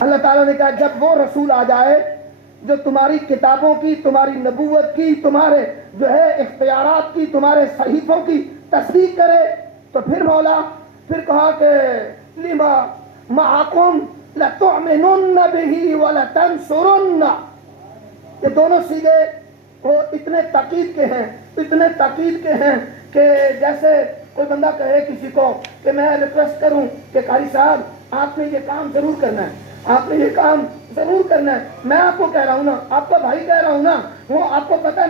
اللہ تعالیٰ نے کہا جب وہ رسول آ جائے جو تمہاری کتابوں کی، تمہاری نبوت کی، تمہارے جو ہے اختیارات کی، تمہارے صحیفوں کی تصدیق کرے، تو پھر مولا پھر کہا کہ لما معکم لتؤمنن بہ ولتنصرن. یہ دونوں سیغے وہ اتنے تاکید کے ہیں، اتنے تاکید کے ہیں کہ جیسے کوئی بندہ کہے کسی کو کہ میں ریکویسٹ کروں کہ قاری صاحب آپ نے یہ کام ضرور کرنا ہے، آپ نے یہ کام ضرور کرنا ہے. میں آپ کو کہہ رہا ہوں نا، آپ کا بھائی کہہ رہا ہوں نا، وہ آپ کو پتا ہے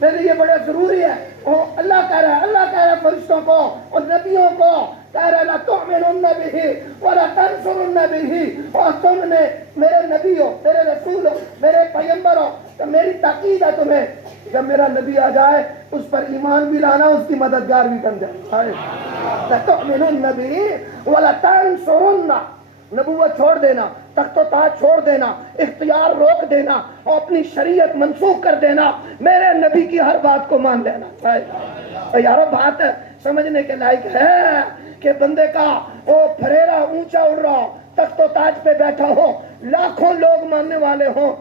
میرے لیے بڑا ضروری ہے. وہ اللہ کہہ رہا ہے، اللہ کہہ رہا ہے فرشتوں کو اور نبیوں کو، کہہ رہا ہے لا تؤمنن بہ ولا تنصرن بہ. اور تم نے میرے نبی ہو، میرے رسول ہو، میرے پیغمبر ہو، تو میری تاکید ہے تمہیں جب میرا نبی آ جائے اس پر ایمان بھی لانا، اس کی مددگار بھی بن جائے. لا تؤمنن بہ ولا تنصرن. نبوت چھوڑ دینا، تخت و تاج چھوڑ دینا، اختیار روک دینا اور اپنی شریعت منسوخ کر دینا، میرے نبی کی ہر بات کو مان لینا. یارو بات سمجھنے کے لائق ہے کہ بندے کا وہ پھریرا اونچا اڑ رہا ہو، تخت و تاج پہ بیٹھا ہو، لاکھوں لوگ ماننے والے ہوں،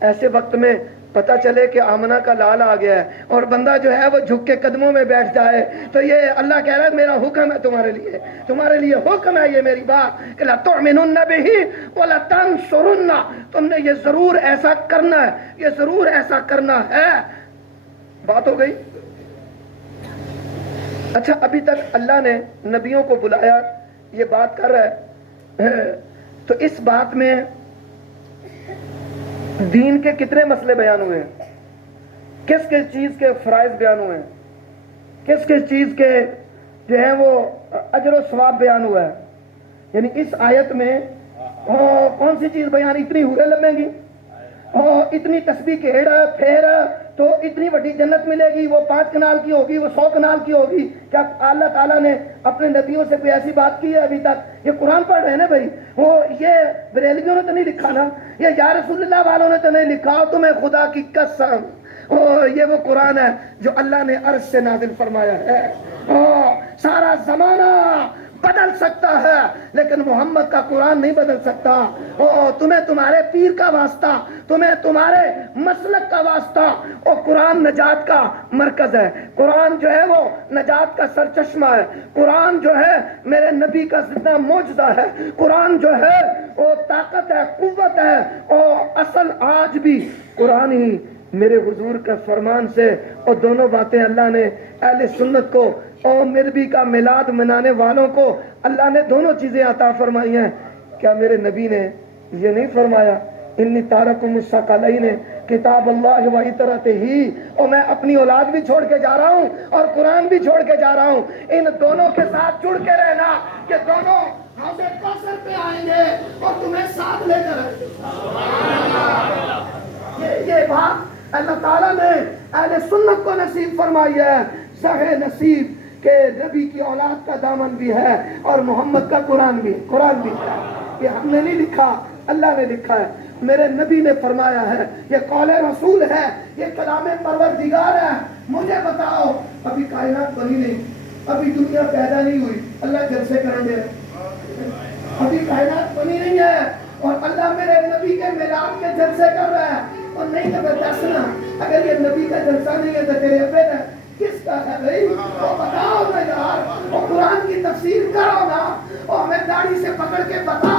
ایسے وقت میں پتہ چلے کہ آمنہ کا لال آ گیا ہے اور بندہ جو ہے وہ جھک کے قدموں میں بیٹھ جائے، تو یہ اللہ کہہ رہا ہے میرا حکم ہے تمہارے لیے حکم ہے یہ میری بات کہ لا تؤمنن بہ ولا تنصرن. تم نے یہ ضرور ایسا کرنا ہے، یہ ضرور ایسا کرنا ہے. بات ہو گئی. اچھا ابھی تک اللہ نے نبیوں کو بلایا، یہ بات کر رہا ہے، تو اس بات میں دین کے کتنے مسئلے بیان ہوئے ہیں، کس کس چیز کے فرائض بیان ہوئے ہیں، کس کس چیز کے جو ہے وہ اجر و ثواب بیان ہوا ہے. یعنی اس آیت میں کون سی چیز بیان، اتنی حوریں لبیں گی اور اتنی تسبیح کے پھیر تو اتنی بڑی جنت ملے گی، وہ 5 کنال کی ہوگی، وہ 100 کنال کی ہوگی. کیا اللہ تعالیٰ نے اپنے نبیوں سے کوئی ایسی بات کی ہے ابھی تک؟ یہ قرآن پڑھ رہے ہیں نا بھائی، وہ یہ بریلویوں نے تو نہیں لکھا نا، یہ یا رسول اللہ والوں نے تو نہیں لکھا. تمہیں خدا کی قسم یہ وہ قرآن ہے جو اللہ نے عرش سے نازل فرمایا ہے. سارا زمانہ بدل سکتا ہے لیکن محمد کا قرآن نہیں بدل سکتا. تمہیں تمہارے پیر کا واسطہ، تمہیں تمہارے مسلک کا واسطہ. قرآن نجات کا مرکز ہے، قرآن جو ہے وہ نجات کا سرچشمہ ہے، قرآن جو ہے میرے نبی کا زندہ معجزہ ہے، قرآن جو ہے وہ طاقت ہے، قوت ہے. اور اصل آج بھی قرآن ہی میرے حضور کا فرمان سے، اور دونوں باتیں اللہ نے اہل سنت کو اور نبی کا میلاد منانے والوں کو اللہ نے دونوں چیزیں عطا فرمائی ہیں. کیا میرے نبی نے یہ نہیں فرمایا انی تارکم الثقلین کتاب اللہ و اطرتہ، اور میں اپنی اولاد بھی چھوڑ کے جا رہا ہوں اور قرآن بھی چھوڑ کے جا رہا ہوں، ان دونوں کے ساتھ جڑ کے رہنا کہ دونوں حوض کوثر پہ آئیں گے اور تمہیں ساتھ لے کر آئیں گے. یہ بات اللہ تعالیٰ نے اہل سنت کو نصیب فرمائی ہے. سہ نصیب کہ نبی کی اولاد کا دامن بھی ہے اور محمد کا قرآن بھی ہے. یہ ہم نے نہیں لکھا، اللہ نے لکھا ہے، میرے نبی نے فرمایا ہے، یہ قول رسول ہے، یہ کلام پروردگار ہے. مجھے بتاؤ ابھی کائنات بنی نہیں، ابھی دنیا پیدا نہیں ہوئی، اللہ جلسے کریں گے؟ ابھی کائنات بنی نہیں ہے اور اللہ میرے نبی کے میلاد کے جلسے کر رہا ہے. اور نہیں تو دسنا اگر یہ نبی کا جلسہ نہیں ہے تو تیرے ابے کا کس کا ہے بھائی؟ وہ بتاؤ نا یار، وہ قرآن کی تفسیر کرو نا، اور ہمیں داڑھی سے پکڑ کے بتا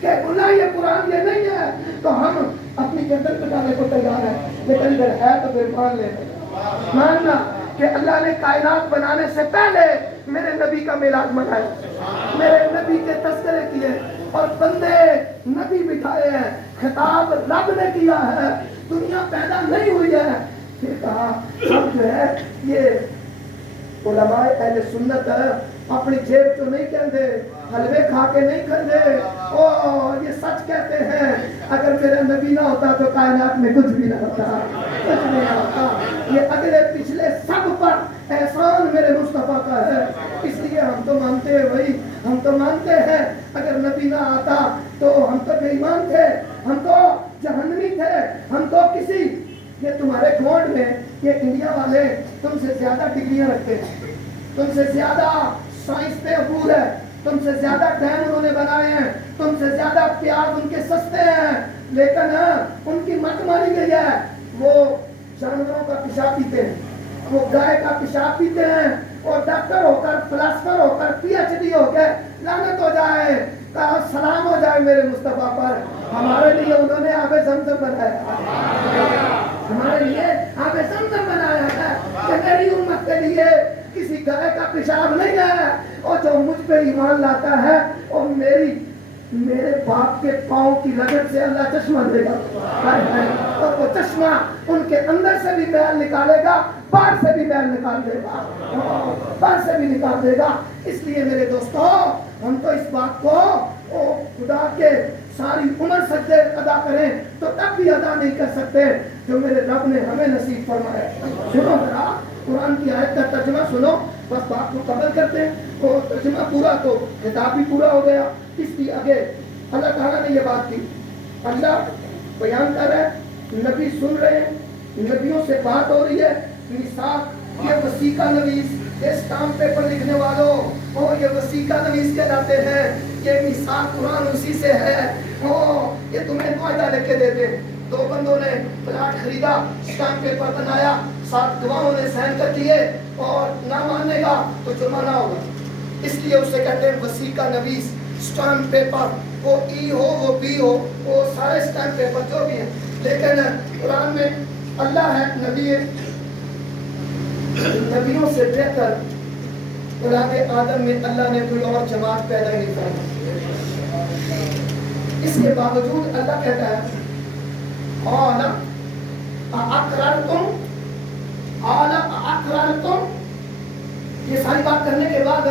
کہ اللہ یہ قرآن یہ نہیں ہے تو ہم اپنی گردن پٹانے کو تیار ہیں، لیکن اگر ہے تو پھر مان لے. ماننا کہ اللہ نے کائنات بنانے سے پہلے میرے نبی کا میلاد منایا، میرے نبی کے تذکرے کیے اور بندے نبی بٹھائے ہیں، خطاب رب نے کیا ہے، دنیا پیدا نہیں ہوئی ہے. پھر کہا اب جو ہے یہ علماء اہل سنت اپنی جیب تو نہیں کہتے، حلوے کھا کے نہیں کھاتے، یہ سچ کہتے ہیں اگر میرا نبی نہ ہوتا تو کائنات میں کچھ بھی نہ ہوتا، کچھ نہیں ہوتا. یہ اگلے پچھلے سب پر احسان میرے مصطفیٰ کا ہے. اس لیے ہم تو مانتے ہیں بھائی، ہم تو مانتے ہیں اگر نبی نہ آتا تو ہم تو بے ایمان تھے، ہم تو جہنمی تھے، ہم تو کسی، یہ تمہارے گونڈ میں یہ انڈیا والے تم سے زیادہ ڈگریاں رکھتے ہیں، تم سے زیادہ سائنس پہ عبور ہے، تم سے زیادہ ڈیم انہوں نے بنائے ہیں, تم سے زیادہ پیاز ان کے سستے ہیں, لیکن ان کی مت مانی گئی ہے. وہ جانوروں کا پیشاب پیتے ہیں, وہ گائے کا پیشاب پیتے ہیں, اور ڈاکٹر ہو کر, فلاسفر ہو کر, پی ایچ ڈی ہو کے لعنت ہو جائے, سلام ہو جائے میرے مصطفیٰ پر. ہمارے لیے انہوں نے آب زمزم بنایا, ہمارے لیے آب زمزم بنایا ہے کہ میری امت کے لیے کسی گائے کا پیشاب نہیں ہے, اور جو مجھ پہ ایمان لاتا ہے اور میرے باپ کے پاؤں کی لگن سے اللہ چشمہ دے گا, اور وہ چشمہ ان کے اندر سے بھی بیل نکالے گا, باہر سے بھی بیل نکال دے گا, باہر سے بھی نکال دے گا. اس لیے میرے دوستو, ہم تو اس بات کو خدا کے ساری عمر سجدے ادا کریں تو تب بھی ادا نہیں کر سکتے جو میرے رب نے ہمیں نصیب فرمایا. سنو ذرا قرآن کی آیت کا ترجمہ سنو, بس بات کو کمل کرتے ہیں. وہ ترجمہ پورا تو خطاب بھی پورا ہو گیا. اس لیے آگے اللہ تعالیٰ نے یہ بات کی, اللہ بیان کر رہے ہیں, نبی سن رہے ہیں, نبیوں سے بات ہو رہی ہے. میثاق یہ وسیقہ نویس, اسٹامپ پیپر لکھنے والوں, یہ وسیقہ نویس کہلاتے ہیں. یہ میثاق قرآن اسی سے ہے. یہ تمہیں معاہدہ لکھ کے دیتے ہیں. 2 بندوں نے پلاٹ خریدا, اسٹامپ پیپر بنایا, 7 گواہوں نے سائن کر دیے, اور نہ ماننے گا تو جرمانہ ہوگا. اس لیے اسے کہتے ہیں وسیقہ نویس, اسٹامپ پیپر. وہ ای ہو, وہ بی ہو, وہ سارے اسٹامپ پیپر جو بھی ہیں. لیکن قرآن میں اللہ ہے, نبی ہے, نبیوں سے بہتر اولاد آدم میں اللہ نے کوئی اور جماعت پیدا نہیں فرمائی. اس کے باوجود اللہ کہتا ہے یہ ساری بات کرنے کے بعد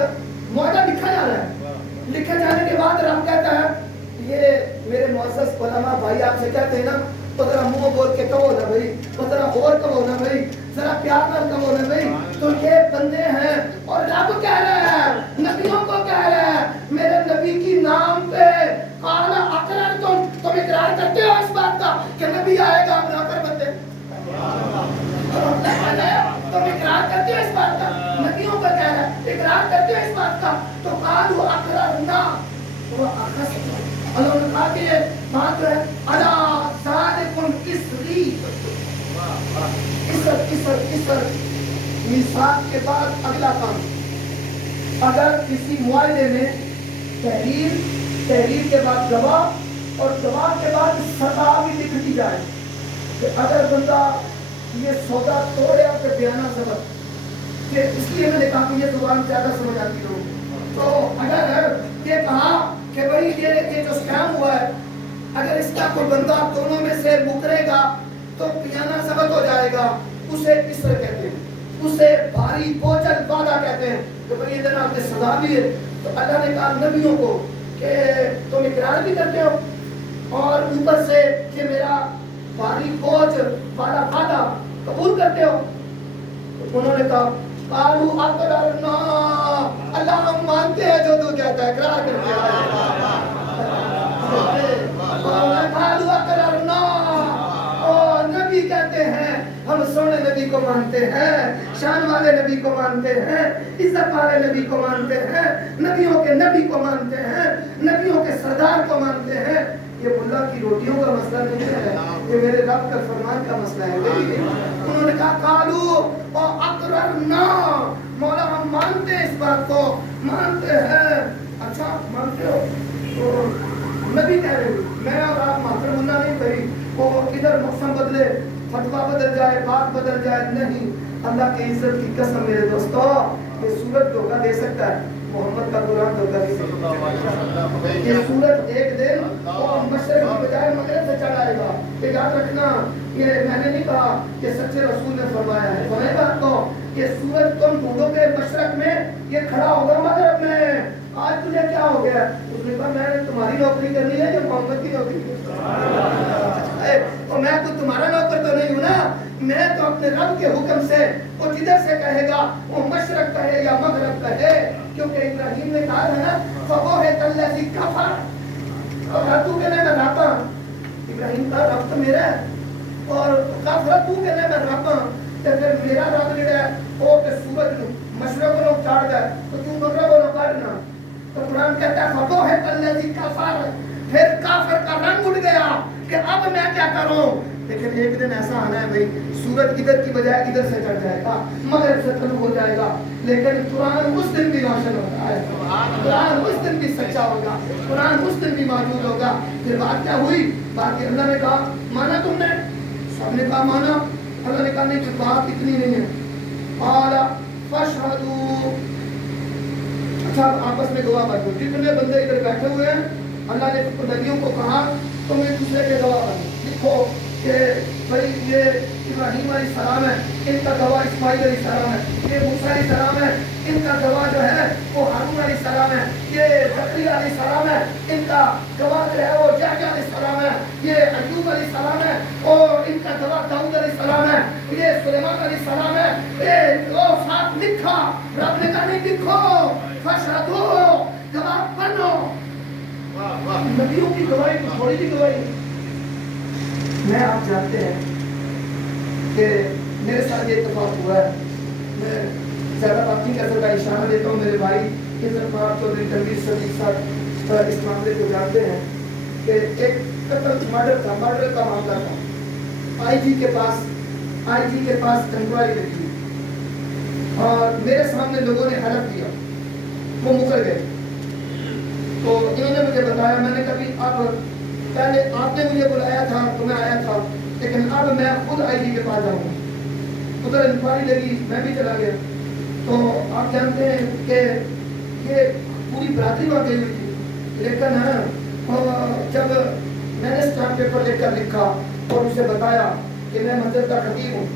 معاہدہ لکھا جا رہا ہے. لکھے جانے کے بعد رب کہتا ہے, یہ میرے معزز علماء بھائی آپ سے کہتے ہیں نا, تو ذرا منہ بول کے کہو نا بھائی, تو ذرا اور کہو نا بھائی, ذرا پیار نہ کہو نا بھائی. تو یہ بندے ہیں اور رب کہہ رہے ہیں, نبیوں کو کہہ رہے ہیں, میرے نبی کی نام پہ قال اقررتم, تم اقرار کرتے ہو اس بات کا کہ نبی آئے گا, بنا کر بندے تم اقرار کرتے ہو اس بات کا, نبیوں کو کہہ رہے ہیں اقرار کرتے ہو اس بات کا. تو قالوا اقررنا واخذنا, اللہ نے کہا کہ یہ بات جو ہے الا ذالکم اسری, اسر میثاق کے بعد اگلا کام. اگر کسی معاہدے میں تحریر کے بعد گواہ اور گواہ کے بعد سزا بھی لکھ دی جائے کہ اگر بندہ یہ سودا توڑے اور پھر بیانہ سبب, کہ اس لیے میں نے کہا کہ یہ زبان زیادہ سمجھ آتی ہو. تو اگر یہ کہا کہ بھائی یہ جو سکیم ہوا ہے, اگر اس کا کوئی بندہ دونوں میں سے مکرے گا تو بیانہ سبب ہو جائے گا, اسے اسر کہتے ہیں, اسے بھاری بوجھل وعدہ کہتے ہیں. تو بھائی ادھر آپ نے سزا بھی ہے. تو اللہ نے کہا نبیوں کو کہ تم اقرار بھی کرتے ہو اور اوپر سے کہ میرا بھاری بوجھ والا وعدہ قبول کرتے ہو. تو انہوں نے کہا قالوا اقررنا, اللہ ہم مانتے ہیں جو تو کہتا ہے, اقرار کرتے ہیں. قالوا اقررنا, اور نبی کہتے ہیں ہم سونے نبی کو مانتے ہیں, شان والے نبی کو مانتے ہیں, عزت والے نبی کو مانتے ہیں, نبیوں کے نبی کو مانتے ہیں, نبیوں کے سردار کو مانتے ہیں. یہ ملا کی روٹیوں کا مسئلہ نہیں ہے, یہ میرے رب کا فرمان کا مسئلہ ہے. انہوں نے کہا قالوا اقررنا, مولا ہم مانتے ہیں اس بات کو, مانتے ہیں. اچھا مانتے ہو, تو نبی کہہ رہے میں اور آپ محترم ملا نہیں بھائی, وہ ادھر موسم بدلے, فتوا بدل جائے, بات بدل جائے, نہیں. اللہ کی عزت کی قسم میرے دوستو, یہ سورج دھوکہ دے سکتا ہے, محمد کا قرآن دھوکہ دے سکتا ہے. یہ سورج ایک دن مشرق کی بجائے مغرب سے چڑھ آئے گا. یاد رکھنا, یہ میں نے نہیں کہا کہ سچے رسول نے فرمایا ہے, سنیں بات کو, یہ سورج تم ڈھونڈو گے مشرق میں, یہ کھڑا ہوگا مغرب میں. آج تجھے کیا ہو گیا؟ اس نے کہا میں نے تمہاری نوکری کرنی ہے یا محمد کی نوکری کرنی ہے؟ اور میں تو تمہارا نوکر تو نہیں ہوں نا, میں تو اپنے رب کے حکم سے, وہ جدھر سے کہے گا, وہ مشرق کہے یا مغرب کہے, کیونکہ ابراہیم نے کہا ہے نا فَبُهِتَ الَّذِي كَفَرَ, اور تو کہنے میں رب ہوں. ابراہیم کا رب تو میرا ہے, اور کافر تو کہنے میں رب ہوں, تو پھر میرا رب جڑا ہے وہ کہ سورج مشرق کو چاڑ جائے تو تو مغرب کو کاٹنا. تو قرآن کہتا ہے فَبُهِتَ الَّذِي كَفَرَ، پھر کافر کا رنگ اڑ گیا کہ اب میں کیا کروں. لیکن ایک دن ایسا آنا ہے بھائی، سورج ادھر کی بجائے ادھر سے چڑھ جائے گا، مغرب سے طلوع ہو جائے گا، لیکن قرآن اس دن بھی روشن ہوگا، قرآن اس دن بھی سچا ہوگا، قرآن اس دن بھی موجود ہوگا. پھر بات کیا ہوئی؟ بات کہ اللہ نے کہا مانا تم نے؟ سب نے کہا مانا. اللہ نے کہا نہیں، کہ بات اتنی نہیں ہے. قال فاشهدوا، اچھا آپس میں گواہ بن دو. جتنے بندے ادھر بیٹھے ہوئے ہیں، اللہ نے نبیوں کو کہا تم ایک دوسرے کے گواہ بنو. لکھو کہ بھائی یہ ابراہیم علیہ السلام ہے، ان کا گواہ اسماعیل علیہ السلام ہے. یہ موسیٰ علیہ السلام ہے، ان کا گواہ جو ہے وہ ہارون علیہ السلام ہے. یہ زکریا علیہ السلام ہے، ان کا گواہ جو ہے وہ یحییٰ علیہ السلام ہے. یہ ایوب علیہ السلام ہے اور ان کا گواہ داؤد علیہ السلام ہے. یہ سلیمان علیہ السلام ہے. یہ وہ ساتھ لکھا. رب نے کہا نہیں، لکھو فاشهدوا، گواہ بنو. نبیوں کی گواہی تو تھوڑی سی گواہی ہے. میں آپ جانتے ہیں کہ میرے ساتھ یہ اتفاق ہوا ہے. میں زیادہ بات نہیں کر سکتا، اشارہ دیتا ہوں. میرے بھائی عزت مآب چودھری تنویر صدیق صاحب اس معاملے کو جانتے ہیں کہ ایک قتل مرڈر کا معاملہ تھا. آئی جی کے پاس انکوائری لگی اور میرے سامنے لوگوں نے حلف دیا، وہ مکر گئے. تو انہوں نے مجھے بتایا، میں نے کبھی اب پہلے آپ نے مجھے بلایا تھا تو میں آیا تھا، لیکن اب میں خود آئی جی کے پاس جاؤں گا. ادھر انکوائری لگی، میں بھی چلا گیا. تو آپ جانتے ہیں کہ یہ پوری برادری وہاں گئی ہوئی تھی. لیکن جب میں نے اسٹامپ پیپر لے کر لکھا اور اسے بتایا کہ میں مسجد کا خطیب ہوں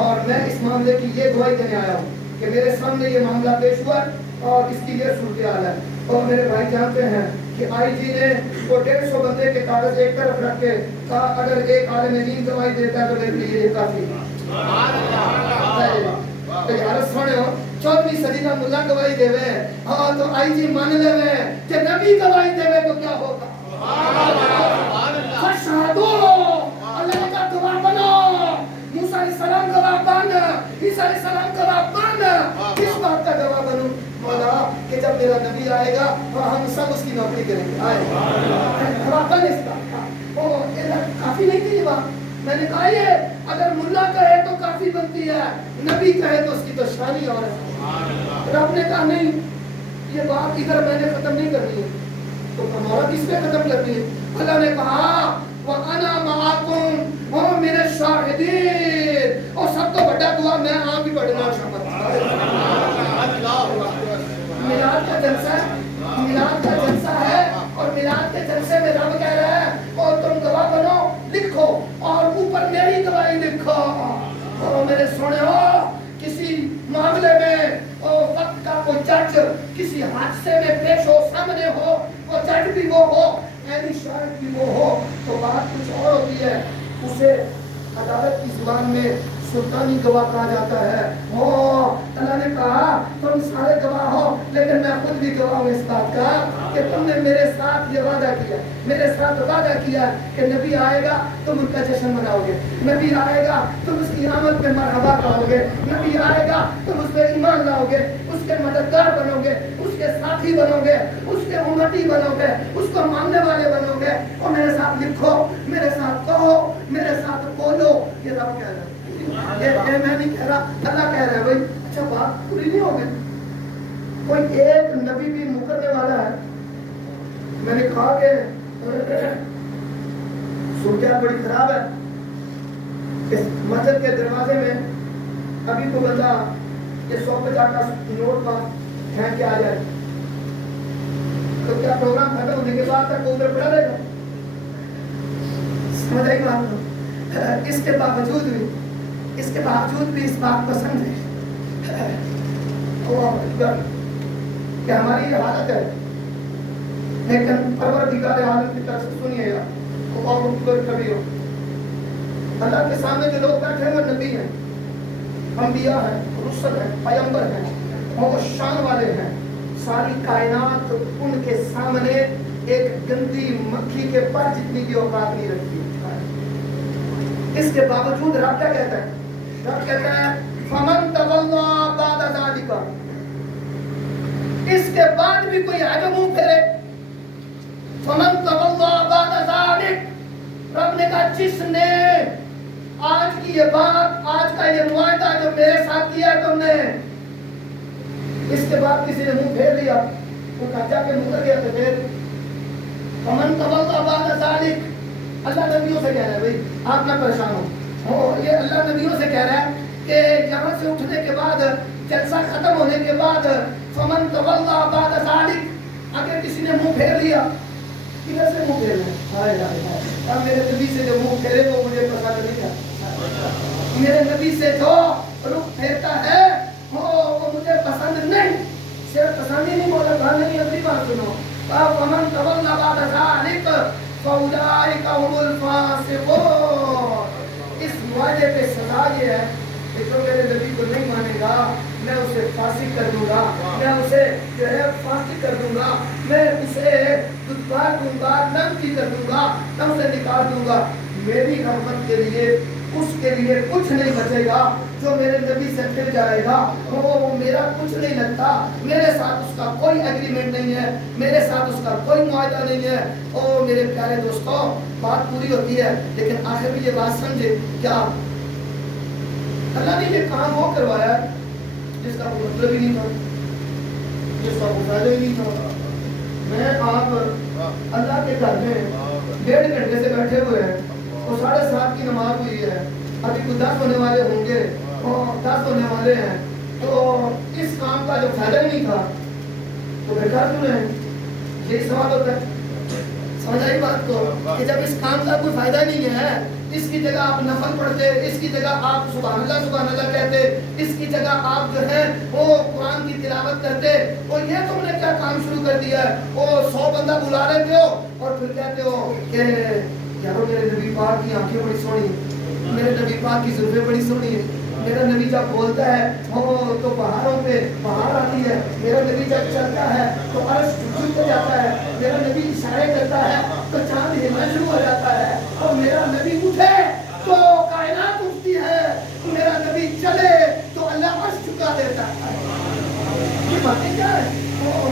اور میں اس معاملے کی یہ گواہی دینے آیا ہوں کہ میرے سامنے یہ معاملہ پیش ہوا اور اس کی یہ صورتحال ہے. اور میرے بھائی جانتے ہیں کہ آئی جی نے وہ 150 بندے کے کاغذ ایک طرف رکھ کے کہا اگر ایک عالم دین گواہی دیتا ہے تو میرے لیے یہ کافی ہے. سونے ہو 14ویں صدی کا ملا گواہی دے وے ہاں تو آئی جی مان لے وے کہ نبی گواہی دے وے تو کیا ہوگا. اللہ نے کہا گواہ بنو. موسیٰ علیہ السلام گواہ بن، عیسیٰ علیہ السلام گواہ بن. کس بات کا گواہ بنوں؟ مولا کہ جب میرا نبی آئے گا تو ہم سب اس کی نوکری کریں گے. گواہ بن اس بات کا. کافی نہیں تھی یہ بات. میں نے کہا یہ اگر ملا کہے تو کافی بنتی ہے، نبی کہے تو اس کی تو شانی اور ہے. رب نے کہا نہیں، یہ بات ادھر میں نے ختم نہیں کرنی ہے تو ہمارا کس پہ ختم کرنی ہے. اللہ نے کہا وَأَنَا مَعَكُمْ وَمِنَ الشَّاهِدِينَ. اور سب تو بڑا دعا میں آپ بھی پڑھنا میلاد کا جلسہ ہے، میلاد کا جلسہ ہے اور میلاد کے جلسے میں رب کہہ رہا ہے اور تم گواہ بنو، لکھو اور اوپر میری گواہی لکھو. اور میرے سونے ہو کسی معاملے میں وقت کا کوئی جج کسی حادثے میں پیش ہو، سامنے ہو، وہ جج بھی وہ ہو، اینی شاہد بھی وہ ہو، تو بات کچھ اور ہوتی ہے. اسے عدالت کی زبان میں سلطانی گواہ کہا جاتا ہے. اللہ نے کہا تم سارے گواہ ہو لیکن میں خود بھی گواہ ہوں اس بات کا کہ تم نے میرے ساتھ یہ وعدہ کیا، میرے ساتھ وعدہ کیا کہ نبی آئے گا تم ان کا جشن مناؤ گے، نبی آئے گا تم اس کی آمد پہ مرحبا کہو گے، نبی آئے گا تم اس پہ ایمان لاؤ گے، اس کے مددگار بنو گے، اس کے ساتھی بنو گے، اس کے امتی بنو گے، اس کو ماننے والے بنو گے. اور میرے ساتھ لکھو، میرے ساتھ کہو، میرے ساتھ بولو. یہ رب کہہ رہا ہے، یہ میں نہیں کہہ رہا، اللہ کہہ رہا ہے. بھائی اچھا بات پوری نہیں ہو گئی. کوئی ایک نبی بھی مکرنے والا ہے. میں نے کہا کہ صورتحال بڑی خراب ہے. اس مسجد کے دروازے میں ابھی تو بندہ یہ 150 کا نوٹ پر پھینک کے آ جائے تو کیا پروگرام ختم ہونے کے بعد تک وہ ادھر پڑا رہے گا؟ سمجھ آئی بات؟ اس کے باوجود بھی اس بات پسند ہے کہ ہماری یہ حالت ہے. لیکن پروردگار عالم کی طرف سے سنیے گا کبھی ہو اللہ کے سامنے جو لوگ بیٹھے وہ نبی ہیں، انبیاء ہیں، رسل ہیں، پیغمبر ہیں، وہ شان والے ہیں. ساری کائنات ان کے سامنے ایک گندی مکھی کے پر جتنی بھی اوقات نہیں رکھتی. اس کے باوجود رب کیا کہتا ہے؟ رب کہتا ہے فَمَن تَوَلَّىٰ بَعْدَ ذَلِكَ. اس کے بعد بھی کوئی آگے منہ پھیرے. فمن تولى بعد ذلك, رب نے کہا جس نے آج کی یہ بات, آج کا یہ معاہدہ جو میرے ساتھ کیا تم نے, اس کے بعد کسی نے منہ پھیر لیا تو جا کے مکر گیا. تو پھر فمن تولى بعد ذلك, اللہ نبیوں سے کہہ رہا ہے بھائی آپ نہ پریشان ہو. یہ اللہ نبیوں سے کہہ رہا ہے کہ یہاں سے اٹھنے کے بعد, جلسہ ختم ہونے کے بعد, فمن تولى بعد ذلك, اگر کسی نے منہ پھیر لیا, کدھر سے منہ پھیر لیا؟ اب میرے نبی سے جو منہ پھیرے وہ مجھے پسند نہیں ہے. میرے نبی سے جو رخ پھیرتا ہے وہ مجھے پسند نہیں. صرف پسند ہی نہیں بولا, کہا نہیں, اگلی بات سنو. فمن تولى بعد ذلك فأولئك هم الفاسقون. اس معاہدے پہ سزا یہ ہے کہ جو میرے نبی کو نہیں مانے گا میں اسے فاسق کر دوں گا, میں اسے جو ہے فاسق کر دوں گا, میں اسے دشوار دوں گا, نمکی کر دوں گا, تم سے نکال دوں گا. میری رحمت کے لیے اس کے لیے کچھ نہیں بچے گا. جو میرے نبی سے پھر جائے گا وہ میرا کچھ نہیں لگتا, میرے ساتھ اس کا کوئی ایگریمنٹ نہیں ہے, میرے ساتھ اس کا کوئی معاہدہ نہیں ہے. او میرے پیارے دوستوں, بات پوری ہوتی ہے لیکن آخر بھی یہ بات سمجھے, کیا اللہ نے یہ کام وہ کروایا جس کا کوئی مطلب ہی نہیں تھا, جس کا کوئی فائدہ ہی نہیں تھا. میں آپ اللہ کے گھر میں 1.5 گھنٹے سے بیٹھے ہوئے ہیں, اور 7:30 کی نماز ہوئی ہے, ابھی کچھ 10 ہونے والے ہوں گے, 10 ہونے والے ہیں. تو اس کام کا جو فائدہ ہی نہیں تھا تو بیکار کیوں رہے؟ یہی سوال ہوتا ہے. سمجھ آئی بات کو, کہ جب اس کام کا کوئی فائدہ نہیں ہے, اس کی جگہ آپ نفل پڑھتے, اس کی جگہ آپ سبحان اللہ کہتے, اس کی جگہ آپ جو ہے وہ قرآن کی تلاوت کرتے, اور یہ تم نے کیا کام شروع کر دیا ہے, وہ 100 بندہ بلا لیتے ہو اور پھر کہتے ہو کہ یارو میرے نبی پاک کی آنکھیں بڑی سونی, میرے نبی پاک کی زلفیں بڑی سونی ہے, میرا نبی جب بولتا ہے تو پہاڑوں پہ بہار آتی ہے, میرا نبی جب چلتا ہے تو عرش جھک جاتا ہے, میرا نبی اشارے کرتا ہے تو چاند ہلنا شروع ہو جاتا ہے, اور میرا نبی اٹھے تو کائنات اٹھتی ہے, میرا نبی چلے تو اللہ عرش جھکا دیتا ہے. یہ باتیں کیا ہے؟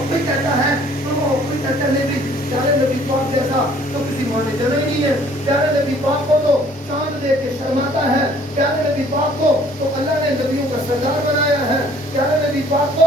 کوئی کہتا ہے کوئی کہتا ہے نہیں پیارے نبی پاک جیسا تو کسی معنی جگہ ہی نہیں ہے, پیارے نبی پاک کو تو چاند دے کے شرماتا ہے, پیارے نبی پاک کو تو اللہ نے نبیوں کا سردار بنایا ہے, پیارے نبی پاک کو